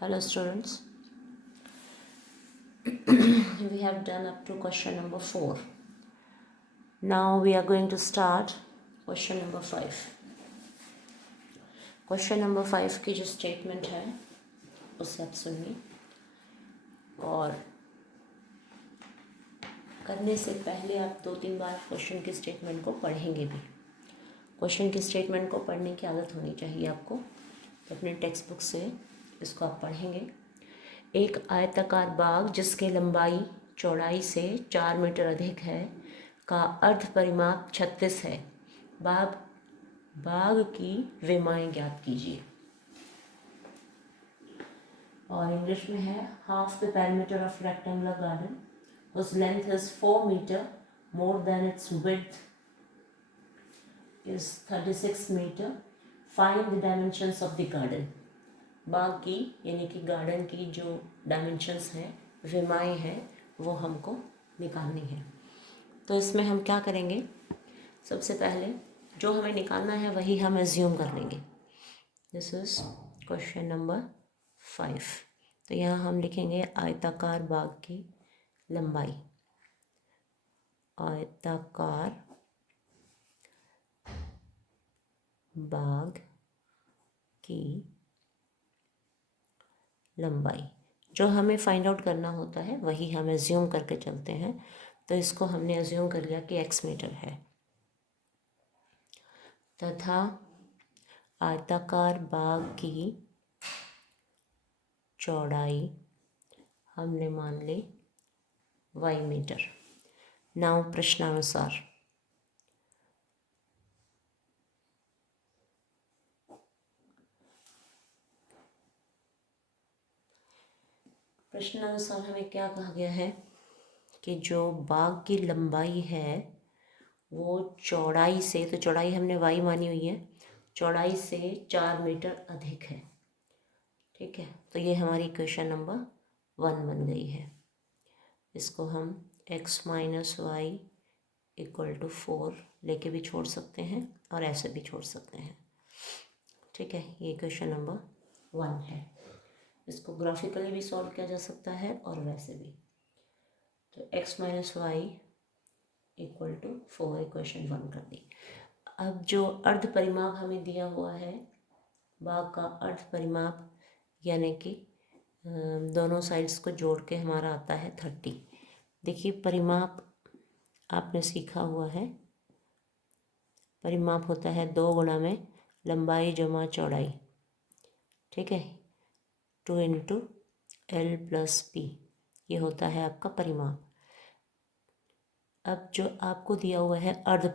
Hello students, we have done up to question number 4. Now we are going to start question number 5. Question number 5 की जो statement है उसे आप सुनिए और करने से पहले आप 2-3 बार क्वेश्चन की स्टेटमेंट को पढ़ेंगे भी। क्वेश्चन की स्टेटमेंट को पढ़ने की आदत होनी चाहिए आपको, तो अपने टेक्स्ट बुक से इसको आप पढ़ेंगे। एक आयताकार बाग जिसकी लंबाई चौड़ाई से 4 मीटर अधिक है का अर्ध परिमाप 36 है। बाग की विमाएं ज्ञात कीजिए। और इंग्लिश में है half the perimeter of rectangular garden whose length is 4 meter more than its width is 36 meter. Find the dimensions of the garden. बाग की यानी कि गार्डन की जो डायमेंशंस हैं, विमाएं हैं, वो हमको निकालनी है। तो इसमें हम क्या करेंगे, सबसे पहले जो हमें निकालना है वही हम एज्यूम कर लेंगे। This is question number 5। तो यहाँ हम लिखेंगे आयताकार बाग की लंबाई। आयताकार बाग की लंबाई जो हमें फाइंड आउट करना होता है वही हम एज्यूम करके चलते हैं। तो इसको हमने एज्यूम कर लिया कि x मीटर है, तथा आयताकार बाग की चौड़ाई हमने मान ली y मीटर। नाउ प्रश्नानुसार हमें क्या कहा गया है कि जो बाग की लंबाई है वो चौड़ाई से, तो चौड़ाई हमने y मानी हुई है, चौड़ाई से 4 मीटर अधिक है। ठीक है, तो ये हमारी क्वेश्चन नंबर 1 बन गई है। इसको हम x minus Y equal to 4 लेके भी छोड़ सकते हैं और ऐसे भी छोड़ सकते हैं। ठीक है, ये क्वेश्चन नंबर 1 है। इसको ग्राफिकली भी सॉल्व किया जा सकता है और वैसे भी। तो x minus Y equal to 4 equation 1 कर दी। अब जो अर्ध परिमाप हमें दिया हुआ है, बाग का अर्ध परिमाप यानी कि दोनों साइड्स को जोड़ के हमारा आता है 30। देखिए परिमाप आपने सीखा हुआ है, परिमाप होता है 2 गुणा में लंबाई जमा चौड़ाई। ठीक है, 2 इंटू एल प्लस पी, ये होता है आपका परिमाप। अब जो आपको दिया हुआ है अर्ध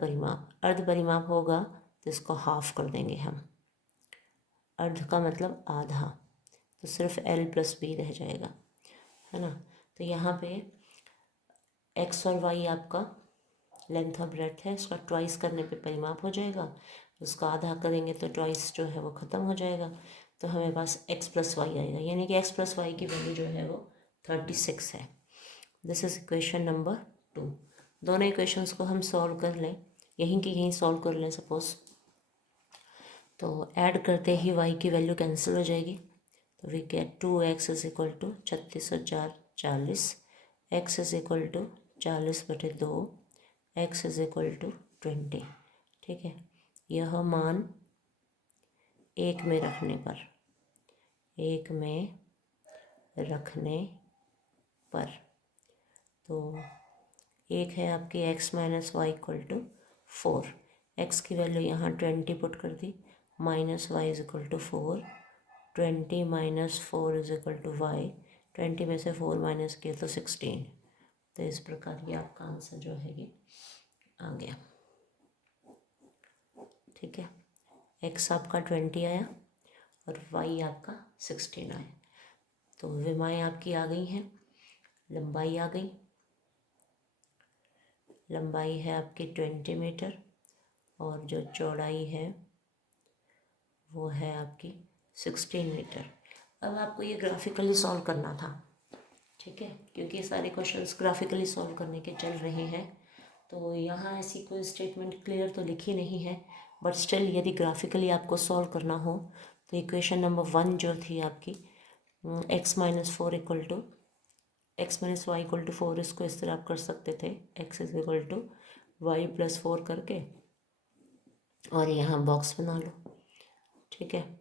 परिमाप होगा तो इसको हाफ कर देंगे हम। अर्ध का मतलब आधा, तो सिर्फ एल प्लस बी रह जाएगा, है ना। तो यहाँ पे एक्स और वाई आपका लेंथ और ब्रेड्थ है, इसका ट्वाइस करने पे परिमाप हो जाएगा। उसका आधा करेंगे तो ट्वाइस जो है वो ख़त्म हो जाएगा, तो हमें पास एक्स प्लस वाई आएगा, यानी कि एक्स प्लस वाई की वैल्यू जो है वो 36 है। This is equation number 2। दोनों इक्वेशंस को हम सॉल्व कर लें, यहीं की यहीं सॉल्व कर लें सपोज, तो ऐड करते ही y की वैल्यू कैंसिल हो जाएगी। तो we get 2x is equal to 36 और 4 40, x is equal to 40/2, x is equal to 20। ठीक है, यह मान 1 में रखने पर तो 1 है आपकी x minus Y equal to 4। x की वैल्यू यहाँ 20 पुट कर दी, minus Y is equal to 4, 20 minus 4 is equal to Y, 20 में से 4 माइनस किया तो 16। तो इस प्रकार ये आपका आंसर जो है ये आ गया। ठीक है, x आपका 20 आया और y आपका 16 आया। तो विमाएं आपकी आ गई हैं, लंबाई आ गई, लंबाई है आपकी 20 मीटर और जो चौड़ाई है वो है आपकी 16 मीटर। अब आपको ये ग्राफिकली सॉल्व करना था, ठीक है, क्योंकि ये सारे क्वेश्चंस ग्राफिकली सॉल्व करने के चल रहे हैं। तो यहाँ ऐसी कोई स्टेटमेंट क्लियर तो लिखी नहीं है, बट स्टिल यदि ग्राफिकली आपको सॉल्व करना हो तो इक्वेशन नंबर 1 जो थी आपकी X minus four equal to X minus Y equal to four, इसको इस तरह आप कर सकते थे, X is equal to Y plus four करके, और यहाँ बॉक्स बना लो। ठीक है,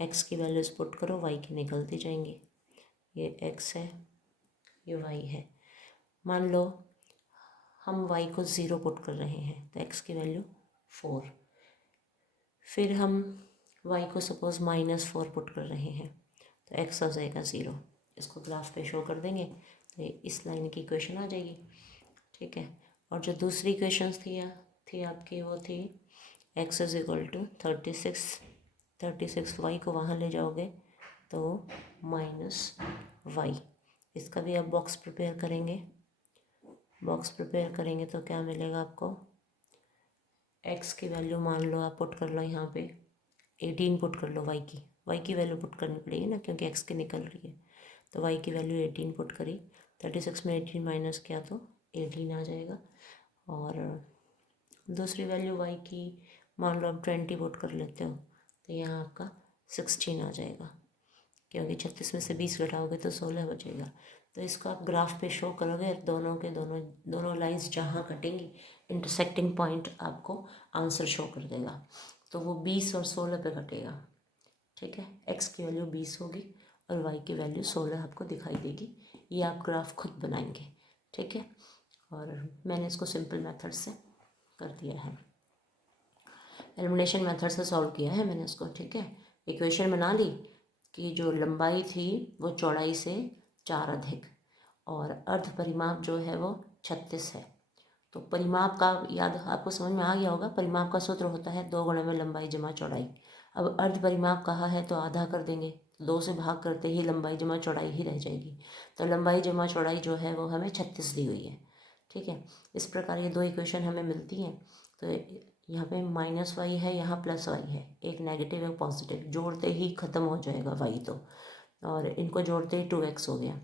एक्स की वैल्यूज़ पुट करो, वाई की निकलती जाएंगी। ये एक्स है, ये वाई है। मान लो हम वाई को ज़ीरो पुट कर रहे हैं तो एक्स की वैल्यू फोर। फिर हम वाई को सपोज़ माइनस फोर पुट कर रहे हैं तो एक्स आ जाएगा ज़ीरो। इसको ग्राफ पे शो कर देंगे तो इस लाइन की इक्वेशन आ जाएगी। ठीक है, और जो दूसरी इक्वेशन थी आपकी, वो थी X is equal to 36 Y को वहाँ ले जाओगे तो माइनस वाई। इसका भी आप बॉक्स प्रिपेयर करेंगे तो क्या मिलेगा आपको, एक्स की वैल्यू मान लो आप पुट कर लो यहाँ पे 18 पुट कर लो, वाई की वैल्यू पुट करनी पड़ेगी ना, क्योंकि एक्स की निकल रही है। तो वाई की वैल्यू 18 पुट करी, 36 में 18 माइनस किया तो 18 आ जाएगा। और दूसरी वैल्यू वाई की मान लो आप 20 पुट कर लेते हो तो यहाँ आपका 16 आ जाएगा, क्योंकि 36 में से 20 घटाओगे तो 16 बचेगा। तो इसको आप ग्राफ पे शो करोगे, दोनों लाइंस जहाँ कटेंगी इंटरसेक्टिंग पॉइंट आपको आंसर शो कर देगा। तो वो 20 और 16 पे कटेगा। ठीक है, एक्स की वैल्यू 20 होगी और वाई की वैल्यू 16 आपको दिखाई देगी। ये आप ग्राफ खुद बनाएंगे। ठीक है, और मैंने इसको सिंपल मेथड से कर दिया है, एलिमिनेशन मेथड से सॉल्व किया है मैंने इसको। ठीक है, इक्वेशन बना ली कि जो लंबाई थी वो चौड़ाई से 4 अधिक, और अर्ध परिमाप जो है वो 36 है। तो परिमाप का याद आपको समझ में आ गया होगा, परिमाप का सूत्र होता है 2 गुणे में लंबाई जमा चौड़ाई। अब अर्ध परिमाप कहा है तो आधा कर देंगे, 2 से भाग करते ही लंबाई जमा चौड़ाई ही रह जाएगी। तो लंबाई जमा चौड़ाई जो है वो हमें 36 दी हुई है। ठीक है, इस प्रकार ये 2 इक्वेशन हमें मिलती हैं। तो यहाँ पे माइनस वाई है, यहाँ प्लस वाई है, एक नेगेटिव एक पॉजिटिव, जोड़ते ही ख़त्म हो जाएगा वाई तो, और इनको जोड़ते ही 2x हो गया।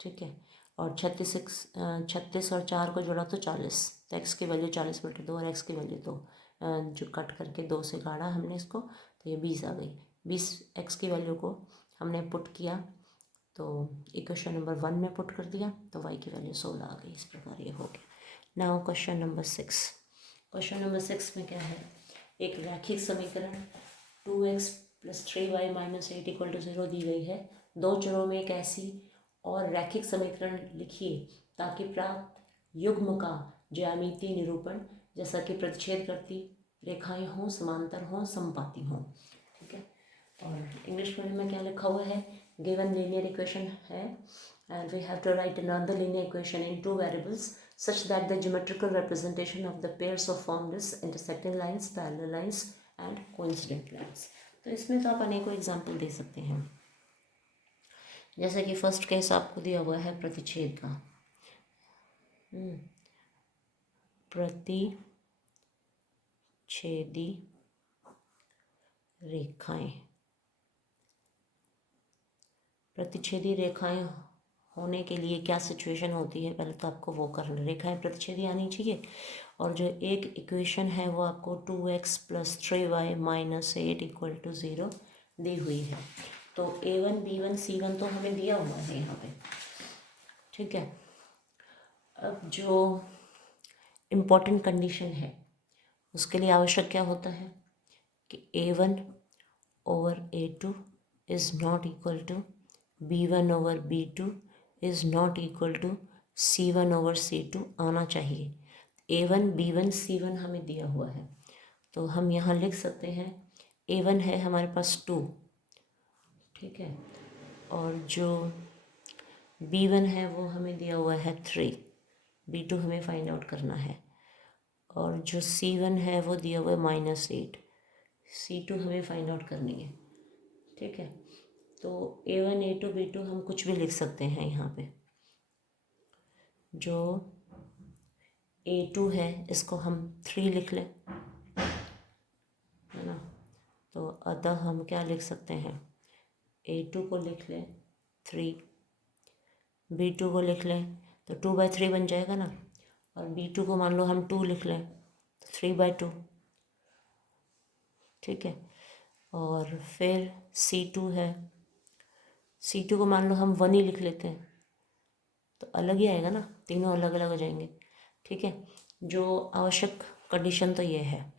ठीक है, और 36 और 4 को जोड़ा तो 40, तो एक्स की वैल्यू 40/2 और एक्स की वैल्यू तो जो कट करके 2 से काटा हमने इसको तो ये 20 आ गई। 20 एक्स की वैल्यू को हमने पुट किया तो इक्वेशन नंबर 1 में पुट कर दिया तो वाई की वैल्यू 16 आ गई। इस प्रकार ये हो गया। Now question number 6। Question number 6 में क्या है, एक रैखिक समीकरण 2x + 3y - 8 = 0 दी गई है। दो चरों में एक ऐसी और रैखिक समीकरण लिखिए ताकि प्राप्त युग्म का ज्यामितीय निरूपण, जैसा कि प्रतिच्छेद करती रेखाएं हों, समांतर हों, समपाती हों। ठीक है, और इंग्लिश मीडियम में क्या लिखा हुआ है, गिवन लीनियर इक्वेशन है and we have to write another linear equation in 2 variables such that the geometrical representation of the pairs of formed is intersecting lines, parallel lines and coincident lines। तो इसमें तो आप अनेकों example दे सकते हैं। जैसे कि फर्स्ट केस आपको दिया हुआ है प्रतिच्छेद का, प्रतिच्छेदी रेखाएं, प्रतिच्छेदी रेखाएं होने के लिए क्या सिचुएशन होती है, पहले तो आपको वो करना, रेखाएं प्रतिच्छेदी आनी चाहिए। और जो एक इक्वेशन है वो आपको 2x + 3y - 8 = 0 दी हुई है। तो a1 b1 c1 तो हमें दिया हुआ है यहाँ पे। ठीक है, अब जो इम्पोर्टेंट कंडीशन है उसके लिए आवश्यक क्या होता है कि a1/a2 is not equal to b1/b2 is not equal to c1/c2 आना चाहिए। a1 b1 c1 हमें दिया हुआ है तो हम यहाँ लिख सकते हैं a1 है हमारे पास 2, ठीक है, और जो b1 है वो हमें दिया हुआ है 3, b2 हमें फाइंड आउट करना है, और जो c1 है वो दिया हुआ है -8, c2 हमें फाइंड आउट करनी है। ठीक है, तो a1 a2 b2 हम कुछ भी लिख सकते हैं यहाँ पे। जो a2 है इसको हम 3 लिख लें, है ना, तो अतः हम क्या लिख सकते हैं, a2 को लिख लें 3, b2 को लिख लें तो 2/3 बन जाएगा ना, और b2 को मान लो हम 2 लिख लें तो 3/2। ठीक है, और फिर c2 है C2 को मान लो हम 1 ही लिख लेते हैं तो अलग ही आएगा ना, तीनों अलग अलग हो जाएंगे। ठीक है, जो आवश्यक कंडीशन तो ये है।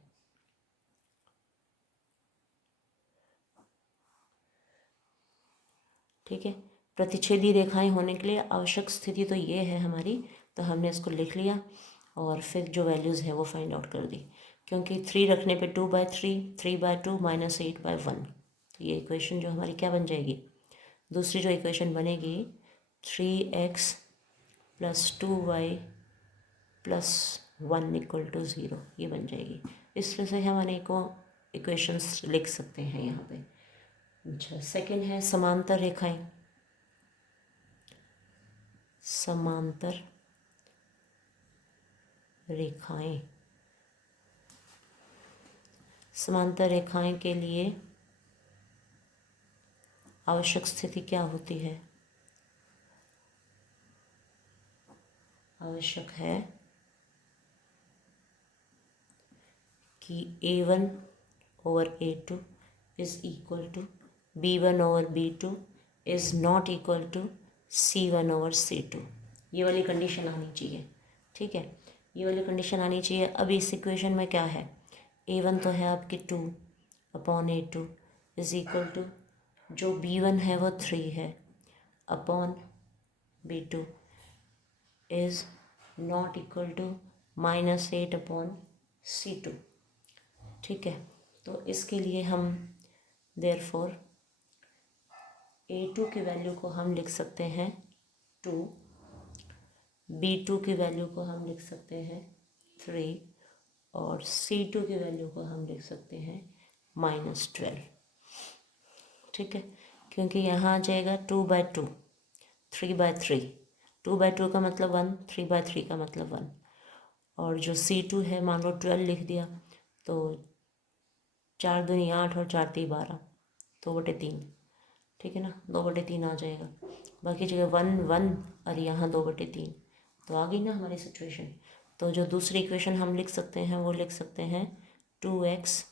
ठीक है, प्रतिच्छेदी रेखाएं होने के लिए आवश्यक स्थिति तो ये है हमारी, तो हमने इसको लिख लिया और फिर जो वैल्यूज़ है वो फाइंड आउट कर दी। क्योंकि 3 रखने पे 2/3, 3/2 - 8/1, तो ये इक्वेशन जो हमारी क्या बन जाएगी, दूसरी जो इक्वेशन बनेगी 3x + 2y + 1 = 0, ये बन जाएगी। इस तरह से हम अनेकों इक्वेशंस लिख सकते हैं यहाँ पे। अच्छा, सेकंड है समांतर रेखाएं। समांतर रेखाएं, समांतर रेखाएं के लिए आवश्यक स्थिति क्या होती है, आवश्यक है कि A1/A2 = B1/B2 ≠ C1/C2। ये वाली कंडीशन आनी चाहिए। ठीक है, ये वाली कंडीशन आनी चाहिए। अब इस इक्वेशन में क्या है, A1 तो है आपकी 2/A2 = जो B1 है वो 3 है upon B2 is not equal to -8/C2। ठीक है, तो इसके लिए हम देयरफॉर A2 की वैल्यू को हम लिख सकते हैं 2, B2 की वैल्यू को हम लिख सकते हैं 3 और C2 की वैल्यू को हम लिख सकते हैं -12। ठीक है, क्योंकि यहाँ आ जाएगा 2/2, 3/3, 2/2 का मतलब 1, 3/3 का मतलब 1, और जो C2 है मान लो 12 लिख दिया तो 4 दूनी 8 और 4 × 12, 2/3। ठीक है ना, 2/3 आ जाएगा, बाकी जगह 1 1 और यहाँ 2/3, तो आ गई ना हमारी सिचुएशन। तो जो दूसरी इक्वेशन हम लिख सकते हैं वो लिख सकते हैं 2x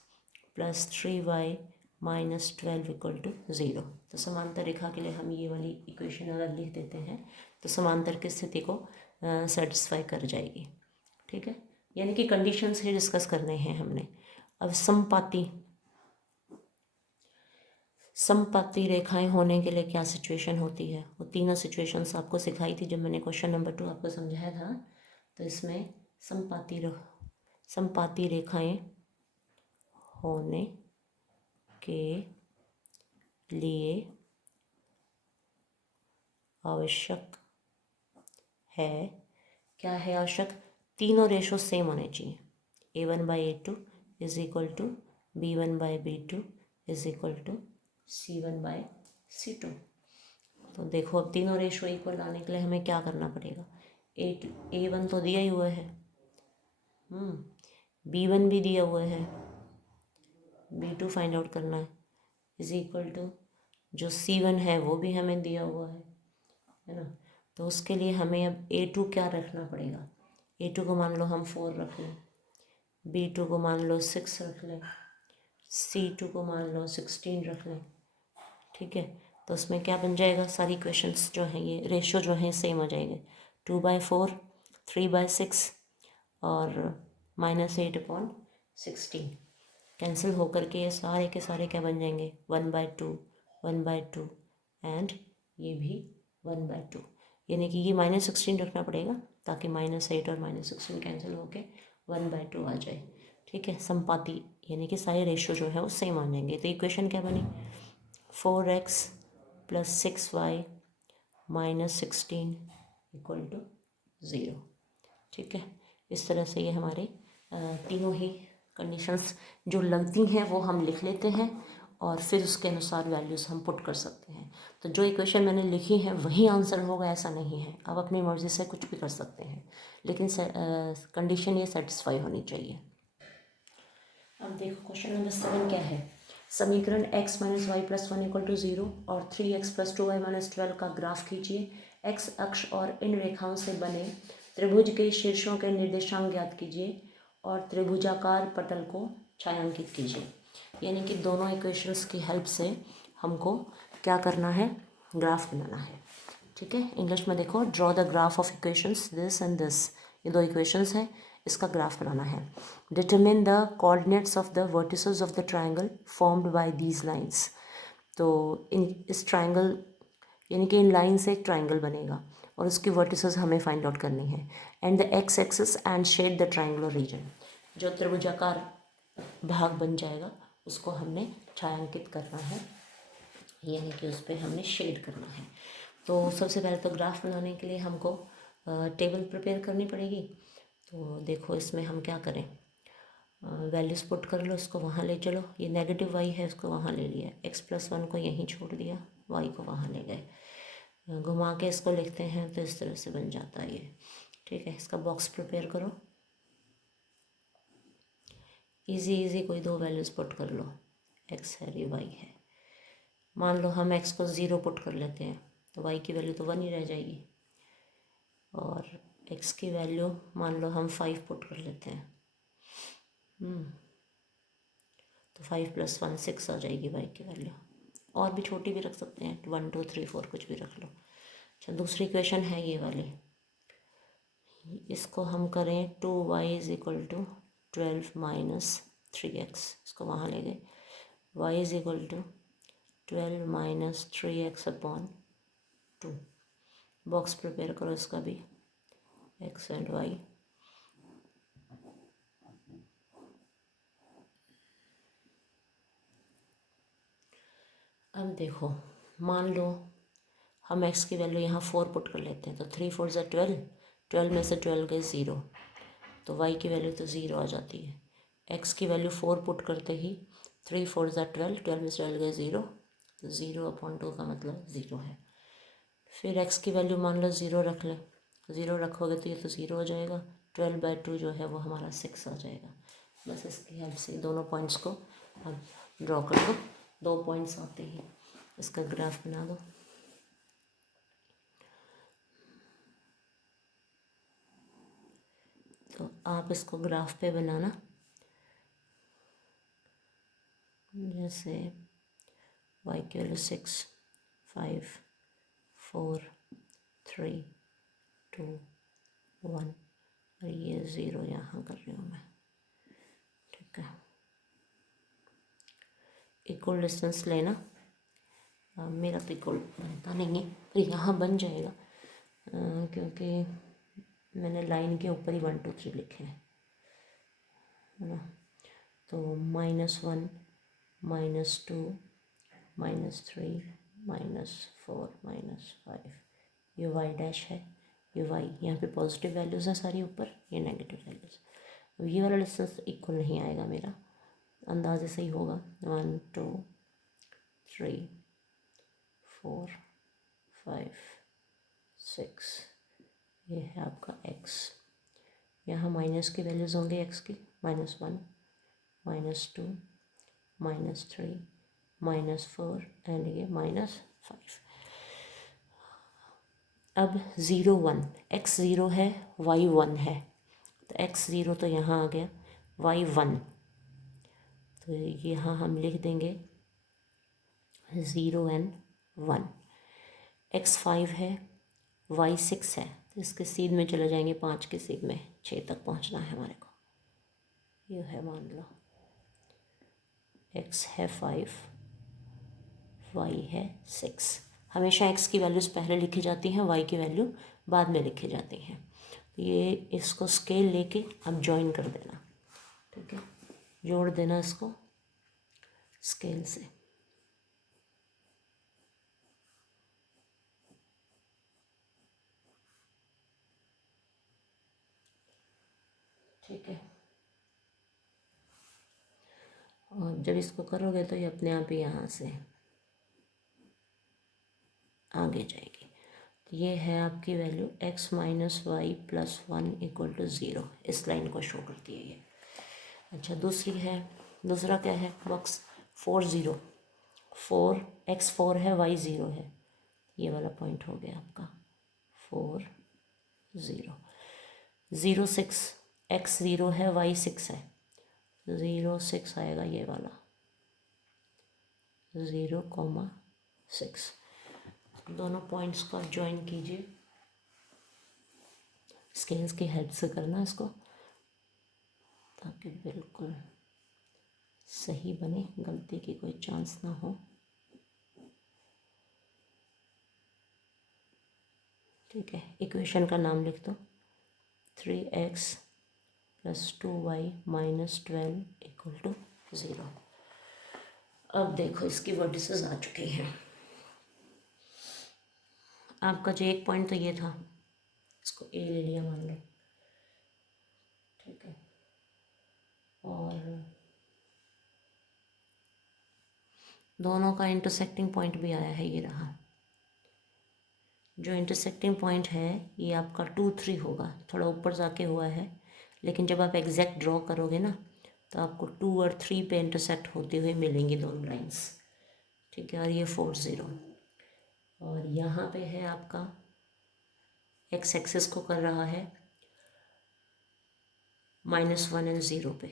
+ 3y - 12 = 0। तो समांतर रेखा के लिए हम ये वाली इक्वेशन अगर लिख देते हैं तो समांतर की स्थिति को सेटिस्फाई कर जाएगी। ठीक है, यानी कि कंडीशंस ही डिस्कस करने हैं हमने। अब समपाती रेखाएं होने के लिए क्या सिचुएशन होती है, वो तीनों सिचुएशंस आपको सिखाई थी जब मैंने क्वेश्चन नंबर 2 आपको समझाया था। तो इसमें समपाती रेखाएं होने के लिए आवश्यक है, क्या है आवश्यक, तीनों रेशो सेम होने चाहिए। A1/A2 = B1/B2 = C1/C2। तो देखो अब तीनों रेशो इक्वल लाने के लिए हमें क्या करना पड़ेगा, A1 तो दिया ही हुआ है, B1 भी दिया हुआ है, B2 फाइंड आउट करना है जो C1 है वो भी हमें दिया हुआ है ना। तो उसके लिए हमें अब A2 क्या रखना पड़ेगा, A2 को मान लो हम 4 रख लें, B2 को मान लो 6 रख लें, C2 को मान लो 16 रख लें। ठीक है, तो उसमें क्या बन जाएगा, सारी इक्वेशंस जो हैं ये रेशो जो हैं सेम हो जाएंगे, 2/4, 3/6 और -8/16 कैंसिल होकर के ये सारे के सारे क्या बन जाएंगे, 1/2, 1/2 एंड ये भी 1/2, यानी कि ये -16 रखना पड़ेगा ताकि -8 और -16 कैंसिल होके 1/2 आ जाए। ठीक है, समपाती यानी कि सारे रेशो जो है वो सेम आ जाएंगे। तो इक्वेशन क्या बनी, 4x + 6y - 16 = 0। ठीक है, इस तरह से ये हमारे तीनों ही कंडीशंस जो लगती हैं वो हम लिख लेते हैं और फिर उसके अनुसार वैल्यूज़ हम पुट कर सकते हैं। तो जो इक्वेशन मैंने लिखी है वही आंसर होगा ऐसा नहीं है, आप अपनी मर्ज़ी से कुछ भी कर सकते हैं, लेकिन कंडीशन ये सेटिस्फाई होनी चाहिए। अब देखो क्वेश्चन नंबर 7 क्या है, समीकरण x - y + 1 = 0 और 3x + 2y - 12 का ग्राफ खींचिए। x अक्ष और इन रेखाओं से बने त्रिभुज के शीर्षों के निर्देशांक ज्ञात कीजिए और त्रिभुजाकार पटल को छायांकित कीजिए। यानी कि दोनों इक्वेशंस की हेल्प से हमको क्या करना है, ग्राफ बनाना है, ठीक है। इंग्लिश में देखो, draw the graph of equations this and this, ये दो इक्वेशंस हैं, इसका ग्राफ बनाना है। Determine the coordinates of the vertices of the triangle formed by these lines. तो इस ट्रायंगल यानी कि इन लाइन से एक ट्रायंगल बनेगा और उसकी वर्टिसेस हमें फाइंड आउट करनी है। And the X axis and shade the triangular region, जो त्रिभुजाकार भाग बन जाएगा उसको हमने छायांकित करना है, यानी कि उस पर हमने शेड करना है। तो सबसे पहले तो ग्राफ बनाने के लिए हमको टेबल प्रिपेयर करनी पड़ेगी। तो देखो इसमें हम क्या करें, वैल्यूज़ पुट कर लो, इसको वहाँ ले चलो, ये नेगेटिव वाई है इसको वहाँ ले लिया, x+1 को यहीं छोड़ दिया, y को वहाँ ले गए, घुमा के इसको लिखते हैं तो इस तरह से बन जाता है ये, ठीक है। इसका बॉक्स प्रिपेयर करो, इजी इजी कोई दो वैल्यूज़ पुट कर लो, x है ये y है। मान लो हम x को 0 पुट कर लेते हैं तो y की वैल्यू तो 1 ही रह जाएगी, और x की वैल्यू मान लो हम 5 पुट कर लेते हैं, तो 5 + 1 6 आ जाएगी y की वैल्यू। और भी छोटी भी रख सकते हैं, 1 2 3 4 कुछ भी रख लो। अच्छा, दूसरी इक्वेशन है ये वाली, इसको हम करें 2y = 12 - 3x, इसको वहाँ ले गए, y = 12 - 3x/2। बॉक्स प्रिपेयर करो इसका भी, x एंड y। अब देखो, मान लो हम x की वैल्यू यहाँ 4 पुट कर लेते हैं, तो 3 4 = 12, 12 में से 12 गए 0, तो y की वैल्यू तो 0 आ जाती है। x की वैल्यू 4 पुट करते ही 3 4 = 12, 12 में से 12 गए 0, तो 0/2 का मतलब 0 है। फिर x की वैल्यू मान लो 0 रख लें, 0 रखोगे तो ये तो 0 हो जाएगा, 12/2 जो है वो हमारा 6 आ जाएगा। बस इसकी हेल्प से दोनों पॉइंट्स को अब ड्रॉ कर दो, 2 पॉइंट्स आते ही इसका ग्राफ बना दो। तो आप इसको ग्राफ पे बनाना, जैसे y की वैल्यू 6 5 4 3 2 1, और ये 0 यहाँ कर रही हूँ मैं, ठीक है। इक्वल डिस्टेंस लेना, मेरा तो इक्वल बनता नहीं है पर यहाँ बन जाएगा, क्योंकि मैंने लाइन के ऊपर ही 1 2 3 लिखे हैं, है ना। तो -1 -2 -3 -4 -5, ये y डैश है, ये y, यहाँ पे पॉजिटिव वैल्यूज़ हैं सारी ऊपर, ये नेगेटिव वैल्यूज़। अब ये वाला डिस्टेंस इक्वल नहीं आएगा मेरा, अंदाजे से ही होगा, 1 2 3 4 5 6, ये है आपका x। यहाँ माइनस की वैल्यूज़ होंगे x की, -1 -2 -3 -4 एंड ये -5। अब 0 1, x 0 है, y 1 है, तो x 0 तो यहाँ आ गया, y 1, तो यहाँ हम लिख देंगे 0 and 1। x 5 है, y 6 है, तो इसके सीध में चले जाएंगे, 5 के सीध में 6 तक पहुँचना है हमारे को, ये है मान लो x है 5, y है 6। हमेशा x की वैल्यूज़ पहले लिखी जाती हैं, y की वैल्यू बाद में लिखी जाती हैं। तो ये इसको स्केल लेके अब जॉइन कर देना, ठीक है, जोड़ देना इसको स्केल से। ठीक है, और जब इसको करोगे तो ये अपने आप ही यहाँ से आगे जाएगी। तो ये है आपकी वैल्यू x - y + 1 = 0, इस लाइन को शो करती है ये। अच्छा, दूसरा क्या है बॉक्स, 4 0, 4 x 4 है, y 0 है, ये वाला पॉइंट हो गया आपका 4 0 0 6, x 0 है, y 6 है, 0 6 आएगा ये वाला 0, 6। दोनों पॉइंट्स को आप ज्वाइन कीजिए, स्केल्स की हेल्प से करना इसको, ताकि बिल्कुल सही बने, गलती की कोई चांस ना हो। ठीक है, इक्वेशन का नाम लिख दो, 3x + 2y - 12 = 0। अब देखो इसकी वर्टिसेस आ चुकी हैं। आपका जो एक पॉइंट तो ये था, इसको ए ले लिया मान लो, ठीक है, और दोनों का इंटरसेक्टिंग पॉइंट भी आया है, ये रहा। जो इंटरसेक्टिंग पॉइंट है ये आपका 2, 3 होगा, थोड़ा ऊपर जाके हुआ है, लेकिन जब आप एग्जैक्ट ड्रॉ करोगे ना तो आपको 2 और 3 पे इंटरसेक्ट होते हुए मिलेंगी दोनों लाइंस, ठीक है। और ये 4, 0, और यहाँ पे है आपका एक्स एक्सिस को कर रहा है -1 और 0 पे,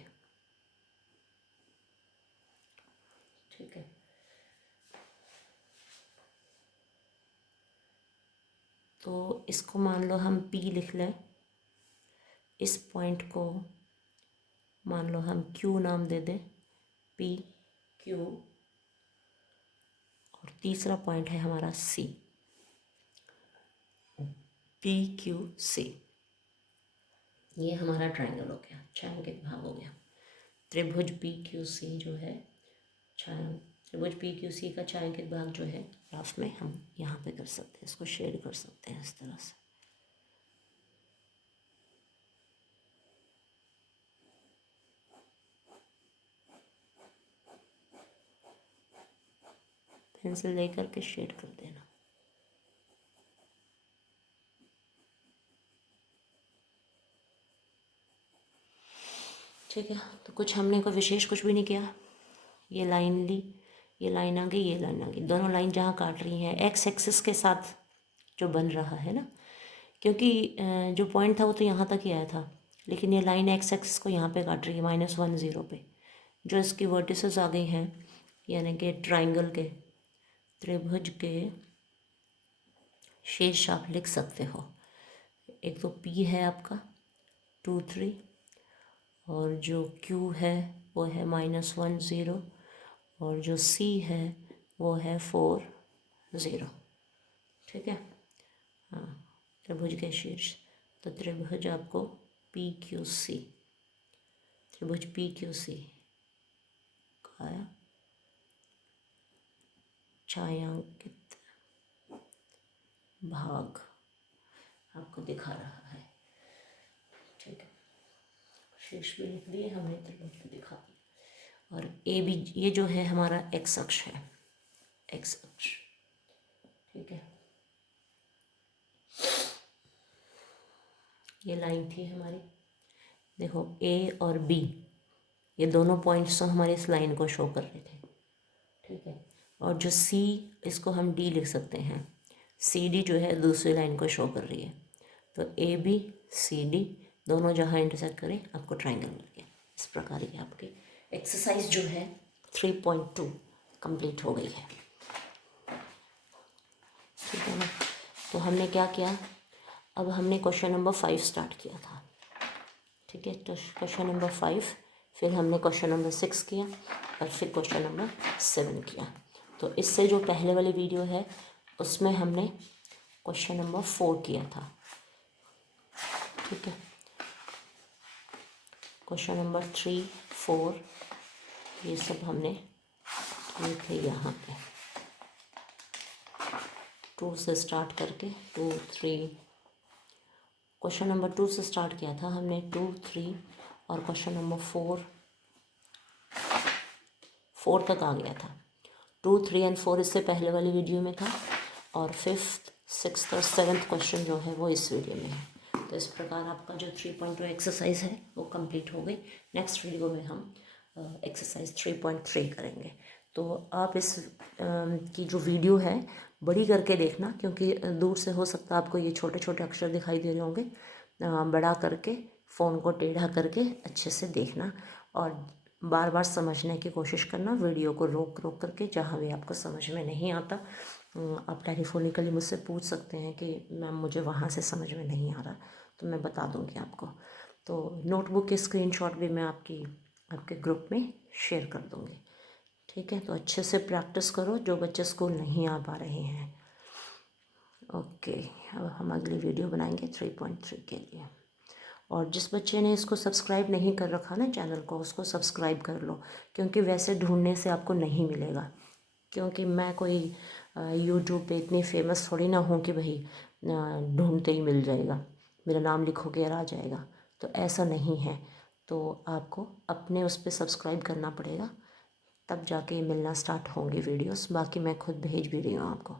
ठीक है। तो इसको मान लो हम P लिख लें, इस पॉइंट को मान लो हम Q नाम दे दें, P Q, और तीसरा पॉइंट है हमारा C, P Q C। ये हमारा ट्रायंगल हो गया, छायांकित भाग हो गया। त्रिभुज पी क्यू सी जो है, त्रिभुज पी क्यू सी का छायांकित भाग जो है ग्राफ में हम यहाँ पे कर सकते हैं, इसको शेड कर सकते हैं इस तरह से। पेंसिल लेकर के शेड कर देना। ठीक है, तो कुछ हमने कोई विशेष कुछ भी नहीं किया। ये लाइन ली, ये लाइन आ गई, ये लाइन आ गई, दोनों लाइन जहाँ काट रही हैं एक्स एक्सिस के साथ जो बन रहा है ना, क्योंकि जो पॉइंट था वो तो यहाँ तक ही आया था, लेकिन ये लाइन एक्स एक्सिस को यहाँ पे काट रही है -1, 0 पे। जो इसकी वर्टिसेस आ गई हैं, यानी कि ट्राइंगल के, त्रिभुज के शीर्ष आप लिख सकते हो। एक तो P है आपका 2, 3, और जो Q है वो है -1, 0, और जो C है वो है 4, 0, ठीक है। हाँ, त्रिभुज के शीर्ष, तो त्रिभुज आपको PQC, त्रिभुज PQC का छायांकित भाग आपको दिखा रहा है, ठीक है। शीर्ष भी लिख दिए हमने, त्रिभुज भी दिखा दिया। और ए भी, ये जो है हमारा एक्स अक्ष है, एक्स अक्ष, ठीक है। ये लाइन थी हमारी, देखो ए और बी, ये दोनों पॉइंट्स तो हमारे इस लाइन को शो कर रहे थे, ठीक है। और जो सी, इसको हम डी लिख सकते हैं, सी डी जो है दूसरी लाइन को शो कर रही है। तो ए बी सी डी दोनों जहाँ इंटरसेक्ट करें आपको ट्राइंगल मिल गया। इस प्रकार की आपकी एक्सरसाइज जो है 3.2 कंप्लीट हो गई है, ठीक है ना। तो हमने क्या किया, अब हमने क्वेश्चन नंबर 5 स्टार्ट किया था, ठीक है। तो क्वेश्चन नंबर 5, फिर हमने क्वेश्चन नंबर 6 किया, और फिर क्वेश्चन नंबर 7 किया। तो इससे जो पहले वाली वीडियो है उसमें हमने क्वेश्चन नंबर 4 किया था, ठीक है। क्वेश्चन नंबर 3, 4 ये सब हमने किए थे यहाँ पे, 2 से स्टार्ट करके 2, 3, क्वेश्चन नंबर 2 से स्टार्ट किया था हमने, 2, 3, और क्वेश्चन नंबर 4 तक आ गया था। 2, 3 और 4 इससे पहले वाली वीडियो में था, और 5th, 6th और 7th क्वेश्चन जो है वो इस वीडियो में है। तो इस प्रकार आपका जो 3.2 एक्सरसाइज है वो कंप्लीट हो गई। नेक्स्ट वीडियो में हम एक्सरसाइज 3.3 करेंगे। तो आप इस की जो वीडियो है बड़ी करके देखना, क्योंकि दूर से हो सकता है आपको ये छोटे छोटे अक्षर दिखाई दे रहे होंगे। बड़ा करके फ़ोन को टेढ़ा करके अच्छे से देखना, और बार बार समझने की कोशिश करना, वीडियो को रोक रोक करके, जहाँ भी आपको समझ में नहीं आता आप टेलीफोनिकली मुझसे पूछ सकते हैं कि मैम मुझे वहाँ से समझ में नहीं आ रहा, तो मैं बता दूँगी आपको। तो नोटबुक के स्क्रीनशॉट भी मैं आपके ग्रुप में शेयर कर दूँगी। ठीक है, तो अच्छे से प्रैक्टिस करो जो बच्चे स्कूल नहीं आ पा रहे हैं। ओके, अब हम अगली वीडियो बनाएंगे 3.3 के लिए। और जिस बच्चे ने इसको सब्सक्राइब नहीं कर रखा ना चैनल को, उसको सब्सक्राइब कर लो, क्योंकि वैसे ढूंढने से आपको नहीं मिलेगा। क्योंकि मैं कोई यूट्यूब पे इतनी फेमस थोड़ी ना हूँ कि भाई ढूंढते ही मिल जाएगा, मेरा नाम लिखोगे और आ जाएगा, तो ऐसा नहीं है। तो आपको अपने उस पर सब्सक्राइब करना पड़ेगा, तब जाके मिलना स्टार्ट होंगी वीडियोस। बाकी मैं खुद भेज भी रही हूँ आपको।